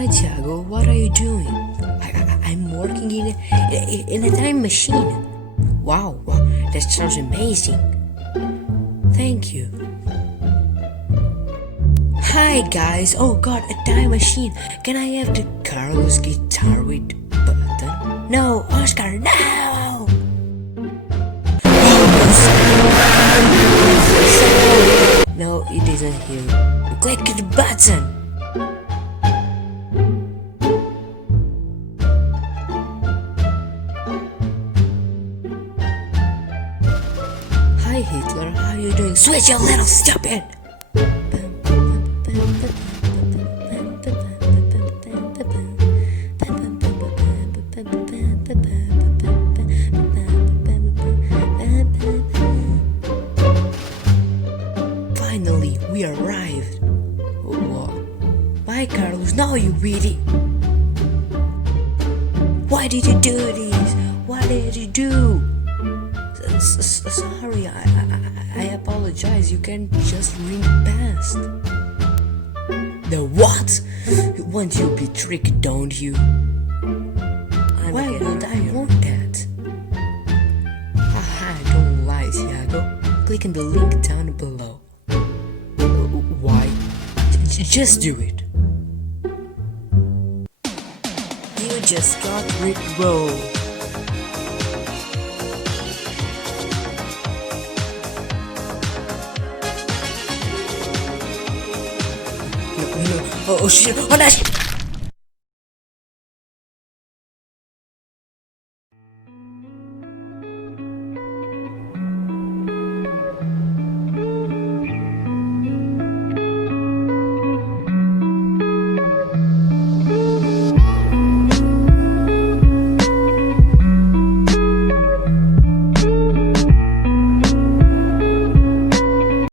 Hi Tiago, what are you doing? I'm working in a time machine. Wow, that sounds amazing. Thank you. Hi guys, oh god, a time machine. Can I have the Carlos guitar with button? No, Oscar, no! No, it isn't here. Click the button! Hi Hitler, how are you doing? Switch, you little stupid! Finally, we arrived. Whoa. Bye, Carlos. Now you idiot. Why did you do this? What did you do? Sorry, I apologize. You can just ring past. The what? You want to be tricked, don't you? Why would I want that? Haha, don't lie, Tiago. Click on the link down below. Why? Just do it. You just got rickrolled. Oh shit! Oh, that's